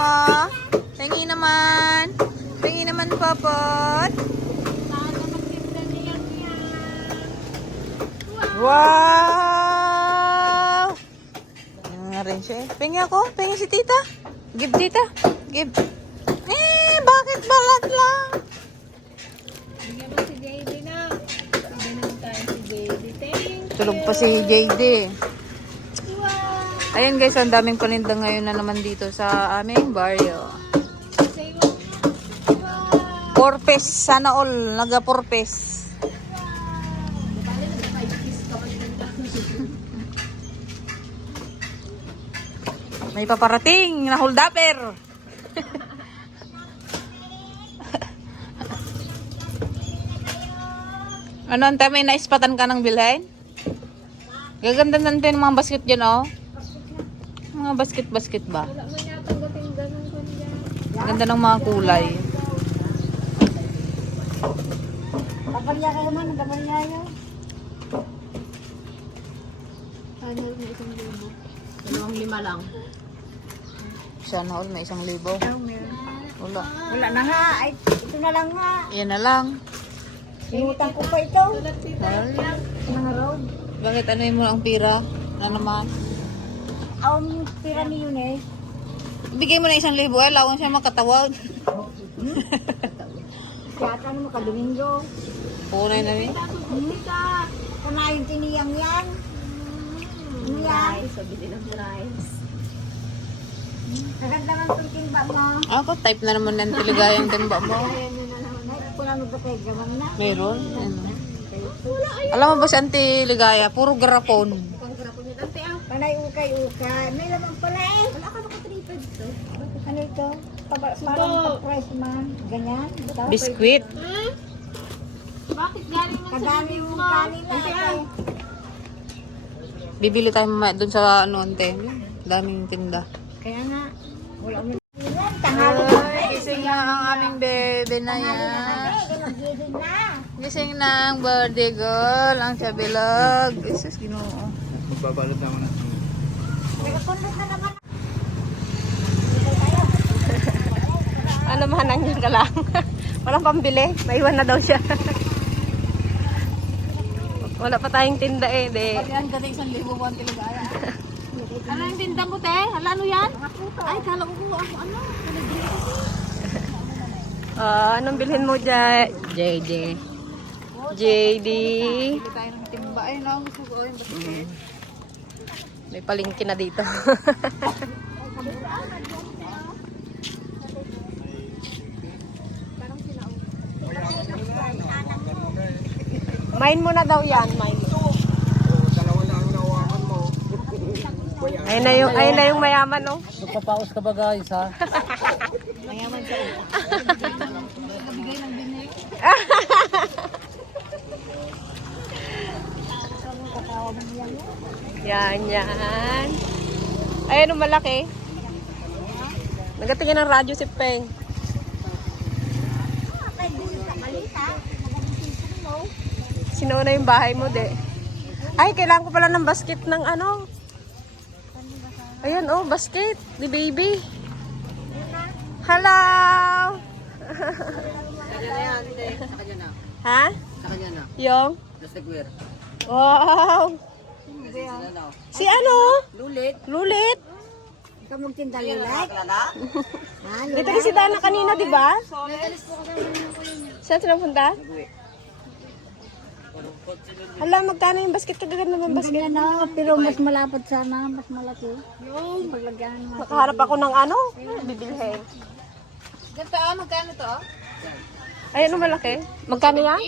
mo. Pengi naman. Pengi naman, Popot. Wow! Ano nga rin siya eh. Pengi ako. Pengi si tita. Give tita. Give. Eh, bakit balat lang? Bigyan mo si JD na. Bigyan naman tayo si JD. Thank Tulog pa si JD. Ayan guys, ang daming paninda ngayon na naman dito sa aming barrio. Porpes, sana all. Naga-porpes. Bale, nag-5 ka man May paparating na holdapper. ano, ante, may naispatan ka ng bilhin? Gaganda na natin mga basket dyan, oh. Mga basket-basket ba? Wala man yata gating ganun ko. Ganda ng mga kulay. Kapalya ka naman, kapalya yun. Ano, may isang libo. Dalawang lima lang. Sana all, may isang libo. Wala. Wala na nga. Ay, ito na lang nga. Yan na lang. Inutang ko pa ito. Road. bakit ano mo ang pira? Na naman. Ang pira ni yun eh. Bigay mo na isang libo, eh. Lawan siya makatawag. Yata naman kadomingo. Punay na rin. Hmm? Kana yung tiniyang yan. Ano yan? Sabi din ng rice. Kaganda ng tulking ba mo? Ako, type na naman ng tiligayang timba mo. Ay, kung ano ba kayo gawan na? Meron. Ano. Alam mo ba si Auntie Ligaya? Puro garapon. Panay ukay-ukay. May laman pala eh. wala ka nakatripod to. Ano ito? Pa- Parang pa-price man. Ganyan. Ito. Biskuit. Hmm? Bakit galing man sa Kadami yung kanin na ito. Bibili tayo mamaya dun sa ano, Ante. Daming tinda. Kaya nga. Wala mo. Tanghali. Gising na ang aming bebe na yan. Na. Gising na ang birthday girl, ang chabilog. Jesus, ginoo. Magbabalot naman natin. Ano mahanang niya ka lang? Walang pambili. Maiwan na daw siya. Wala pa tayong tinda eh. De. Yan, ganda isang libo po ang tiligaya. Ano yung tinda mo, te? Hala, ano yan? Ay, kala ko kung ako ano. Ah, anong bilhin mo dyan? JD. JD. Bili tayo ng timba. Ay, no, gusto ko yung basket. May palingki na dito. Mine mo na daw yan, mine. Ayun na yung, ayun na yung mayaman, oh. Magpapaos ka ba guys ha? Yan, yan. Ayun, ang malaki. Nagatingin ng radyo si Peng. Sinuuna yung bahay mo, de. Ay, kailangan ko pala ng basket ng ano. Ayun, oh, basket. Di baby. Hello! ha? Na. Yung? Wow! Si ano? Lulit. Lulit. Ikaw magtinda lulat. Kalala? Dito rin si Dana kanina, di ba? Saan sila punta? Hala, magkano yung basket? Kagaganda ng basket. Na, pero mas malapad sana, mas malaki. Yung paglagyan mo. Nakaharap ako ng ano? Bibilhin. Ganito, ah, magkano to? Ay, ano malaki? Magkano yan?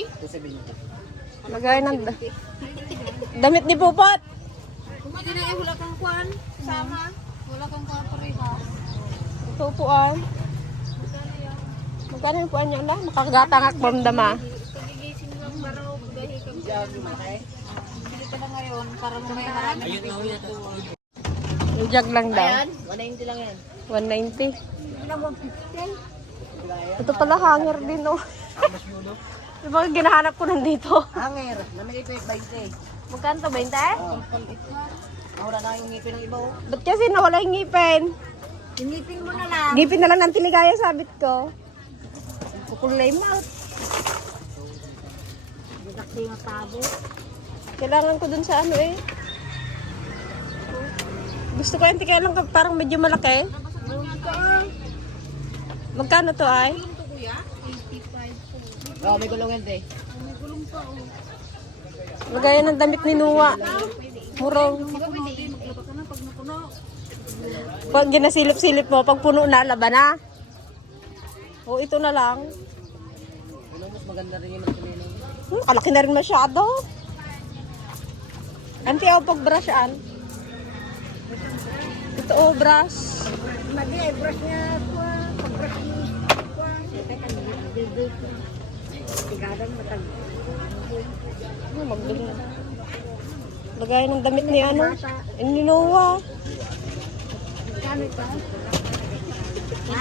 Lagay ng da- damit ni Pupot. Hindi na eh, wala kang kwan. Sama. Wala kang kwan parehas. Ito upuan. Magkano yung upuan niya na? Makagatangak from dama. Pagigising lang baraw, pagahi ka. Bili ka na ngayon para mamaya marami. Ayun na ulit. Yung jug lang daw. 190 lang yan. 190. Ito pala hanger din, oh. Yung mga ginahanap ko nandito. Hanger. Namigay ko yung 20. Magkano to, 20? Nawala na yung ngipin ng iba oh. Ba't kasi nawala yung ngipin? Inipin mo na lang. Gipin na lang ng tiligaya sabit ko. Kukulay mouth. Budak di matabo. Kailangan ko dun sa ano eh. Gusto ko yung kaya lang parang medyo malaki. Magkano to ay? Oo, may gulong yan, te. Lagayan ng damit ni Nuwa. Murong. Pag ginasilip-silip mo, pag puno na, laban na. O, ito na lang. Mas maganda rin yung. Hmm, kalaki na rin masyado. Anti, ako pag brushan. Ito, oh, brush. Madi ay brush niya. Pag-brush ni kwa. Teka, nagdidid ko. Tigadan matag. Ano, magdali na. Lagayan ng damit ni ano. Ni Noah. Kano ito?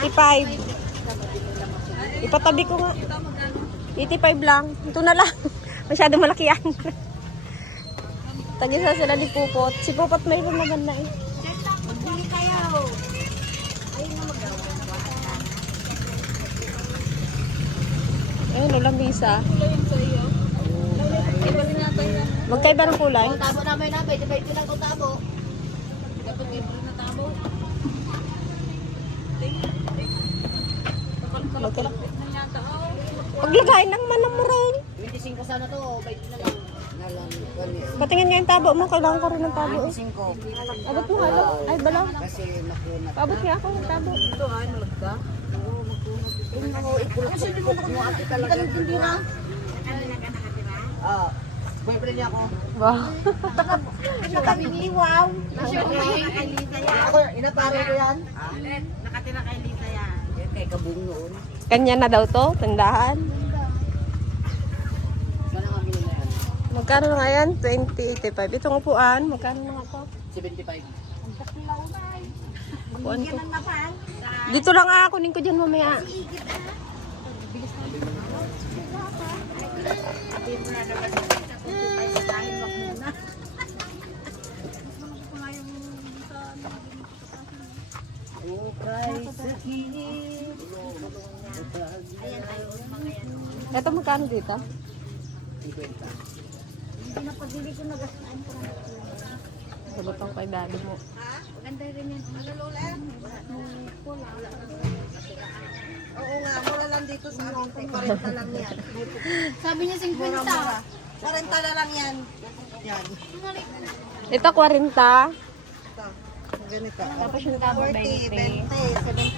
85. Ipatabi ko nga. 85 lang. Ito na lang. Masyado malaki yan. Tagisa sila ni Pupot. Si Pupot may maganda eh. Ayun na magawa. Ayun, ulang bisa. Magkaiba ng kulay? Ang tabo namin na, 20-20 lang kung tabo. Dapat may blue na tabo. Magka- Paglagay ng manamurong. 25 sana to, 20 na lang. Patingin nga yung tabo mo. Kailangan ko rin ng tabo. eh. 25. Abot mo lang. Ay, bala. Kasi makunat. Paabot nga ako ng tabo. Ito ah, nalagda. Yung ako, ipulak-pulak mo ate talaga. Hindi na. Ah, boyfriend niya ako. Wow. Nakabiniwaw. Ako, inapare ko yan. Nakatira kay Lisa yan. Yan kay Kabung noon. Kanya na daw to. Na yan. Magkano na nga yan? 2085. Ito nga puan. Magkano na nga to? 75. Puan ko. Yan ang napang. Dito lang ah. Kunin ko dyan mamaya. Ito magkano dito? Pinapagili ko na gastaan ko na. Sagot kay daddy mo. Maganda rin yan. Magalola. Oo nga, mura lang dito sa amin. 40 lang yan. Sabi niya 50. Mura, mura. 40 na lang yan. Yan. Ito 40. Ito. Ganito. Tapos yung tabo 40, 20,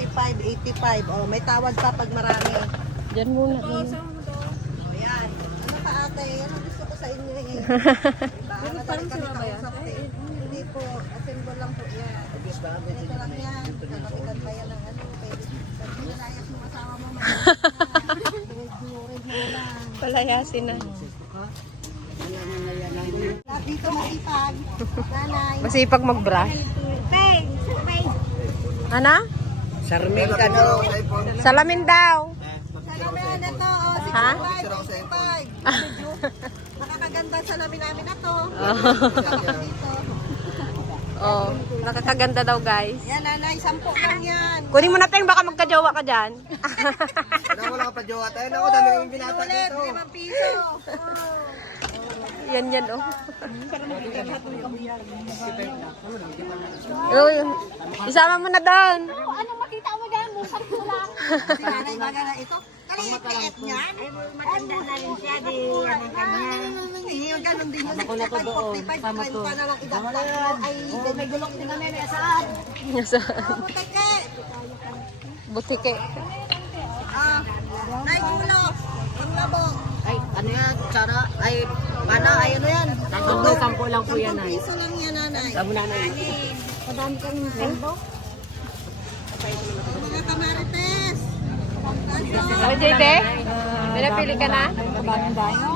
75, 85. Oh, may tawad pa pag marami. Diyan muna. dun. O yan. Ano pa ate? Yan ang gusto ko sa inyo eh. Diba? Parang sila ba yan? Hindi po. Assemble lang po yan. Ganito lang yan. Kakapitan pa yan ng ano. Pwede. Pag nilayas mo asawa mo, mag-durid mo lang. Palayasin na. Dito masipag. Nanay. Masipag mag-brush. Ana? Sarmil ka no. Salamin daw. Salamin na to. Oh, 65, Ha? 65. Nakakaganda sa salamin namin na to. Oh, nakakaganda daw guys. Yan, nanay. Sampo lang yan. Kunin mo na tayong baka magkajowa ka dyan. Wala wala ka pa jowa tayo. Ako dami yung binata dito. 5 piso. yan yan oh. Oh, yun. Isama mo na doon. Ano makita mo dyan? Lang. Si nanay magana ito. Kaliit-liit niyan. Maganda na rin siya. Di ano kanya. Eh, ganun din yun. 45, 30 na lang idagdag mo. Ay, may gulong din kami. Saan? Sa Butike. Butike. Ah, nay gulo. Ang labo. Ay, ano yan? Sara? Ay, mana? Ay, ano yan? Tatlong sampo lang po yan 10 ay. piso lang yan, nanay. Sabi na na Madami kang sendo. Mga kamarites. Ano, JT? May napili ka na? Ano.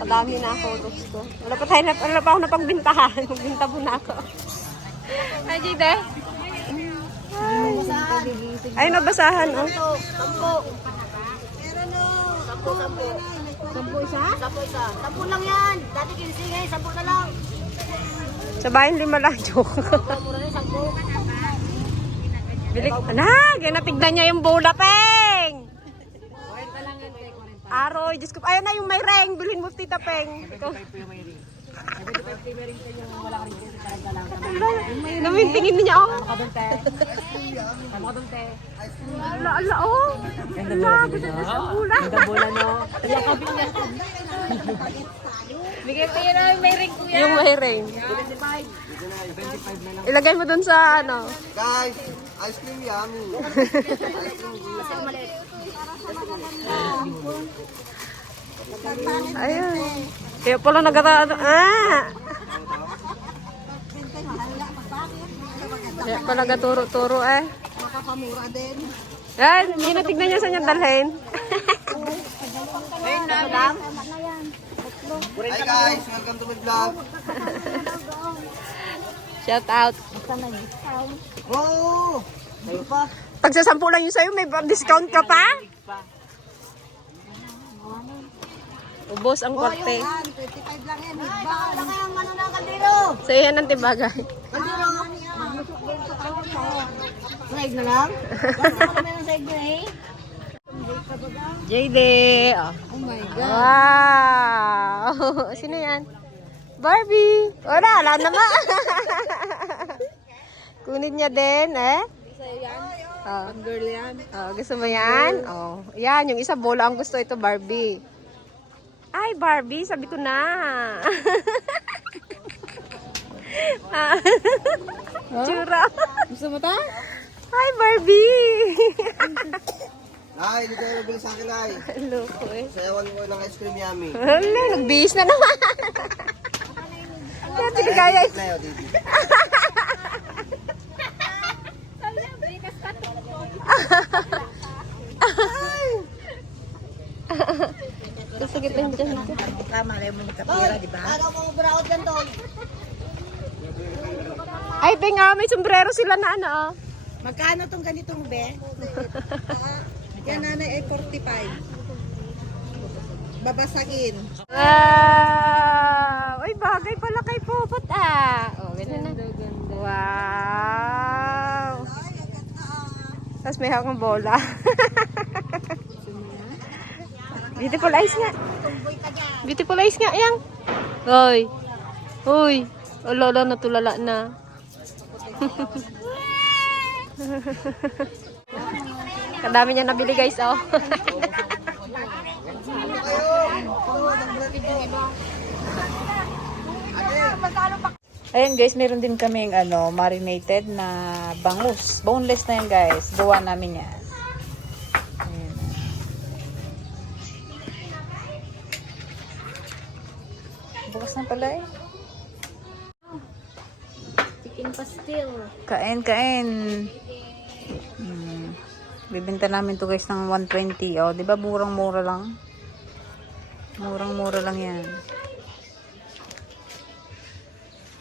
Padami na ako. Gusto ko. Wala pa tayo na, wala pa ako napangbintahan. Magbinta po na ako. Ay, JT? Ay, nabasahan. Oh. Pero no. Sampo, sampo. Sampo isa? Sampo isa. Sampo lang yan. Dati kinisingay, sampo na lang. Sa bayan, lima lang. Joke. Mura na sampo. Bili, anak, yan natignan niya yung bola, Peng! Aroy, Diyos ko. Ayun na yung may ring. Bilhin mo, Tita Peng. Ikaw. Namintingin niya ako. Ala, ala, oh. Ala, gusto na sa bola. Bigay ko yun ang may ring kuya. Yung may ring. Ilagay mo dun sa ano. Guys, ice cream yummy. Ayun. Kaya pala nagata... Ah! Kaya pala gaturo-turo eh. Nakakamura din. Yan, hindi na tignan niya sa niya dalhin. Hi guys, welcome to my vlog. Shout out. Oh! Kayo pa? Pag sa sampu lang yun sa'yo, may discount ka pa? Ubos ang korte. Yan, 25 lang yan. Higban. Ang ano na kaldero. Sa iyo ng tibagay. Side na lang? Ano ba yung side na eh? JD. Oh. my God. Wow. Sino yan? Barbie. Wala, wala naman. Kunin niya din, eh. Oh. Girl yan. Oh, gusto mo yan? Oh. Yan, yung isa bola ang gusto ito, Barbie. Ay, Barbie, sabi ko na. Tsura. Gusto mo ta? Hi, Barbie. Ay, hindi kayo nabili sa akin ay. Loko eh. Sayawan mo ng ice cream yummy. Hala, nagbihis na naman. Kaya tinigaya. Na yun, Didi. Gusto kita yung dyan. Tama rin mo kapira, di ba? Ano kung braot yan to? Ay, pinga, may sombrero sila na ano. oh. Magkano tong ganitong be? Yan nanay ay 45. Babasagin. Wow! Uy, bagay pala kay Popot ah. Oh, ganyan na. Wow! Tapos may hakong bola. Beautiful eyes nga. Beautiful eyes nga, yang. Hoy. Hoy. Oh, lolo, natulala na. Kadami niya nabili guys, oh. Ayan guys, meron din kaming ano, marinated na bangus. Boneless na yan guys. Gawa namin yan. Pala eh. Chicken pastil. Kain, kain. Hmm. Bibenta namin to guys ng 120. Oh, 'di ba murang-mura lang? Murang-mura lang 'yan.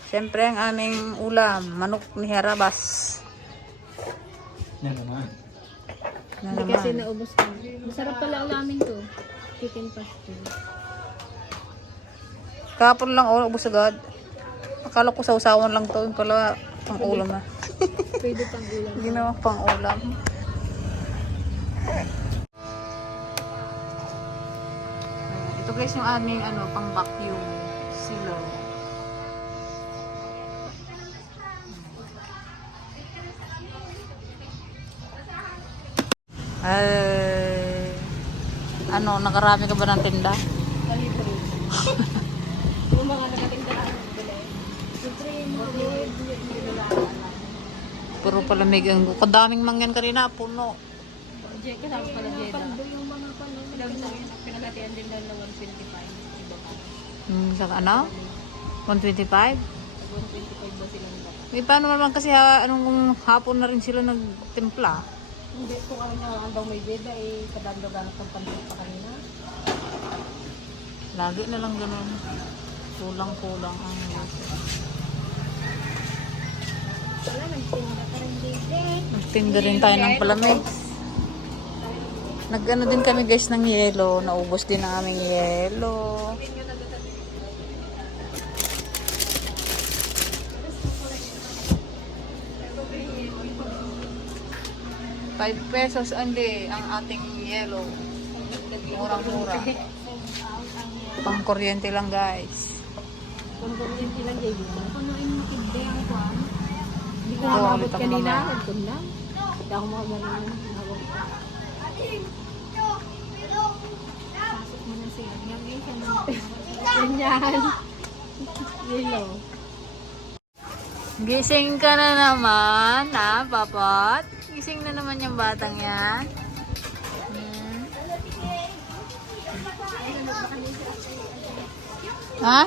Siyempre, ang aming ulam, manok ni Harabas. Na naman. Kasi naubos ko. Masarap pala ulamin to. Chicken pastil. Kapon lang, oh, ubos agad. Akala ko sausawan lang to, yung pala pang ulam na. Pwede pang ulam. Ginawa pang ulam. Ito guys yung aming ano, pang vacuum sealer. Ay, ano, nakarami ka ba ng tinda? Puro palamig ang kadaming mangyan kanina, puno. Jeka, kasama pala Jeda. Pinagatian din daw na 125. Iba pa. Hmm, sa ano? 125? 125 ba silang baka? Eh, paano naman kasi ha, anong hapon na rin sila nagtimpla? Hindi kung ano nga ang daw may beda eh, kadamdagan ng pa kanina. Lagi na lang ganun. Kulang-kulang ang Wala, nagtinda ka rin Jeda. Nagtinda rin tayo ng palamig. Nag-ano din kami guys ng yelo. Naubos din ang aming yelo. 5 pesos only ang ating yellow. Murang-mura. Pang kuryente lang guys. Hindi ko ulit ako kanina. Nandun lang. Hindi ako makaganon. Ganyan. Yellow. Gising ka na naman, ha, papat? Gising na naman yung batang yan. Hmm. Ha?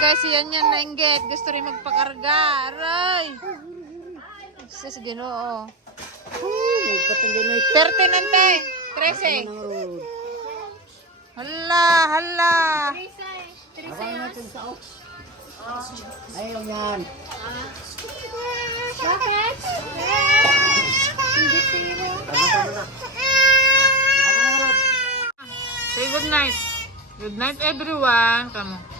Guys, yan yan nainggit. Gusto rin magpakarga. Aray! Sus, ginoo. 13 ante. 13. Hala, hala. Ayaw yan. Say good night. Good night everyone. Kamu.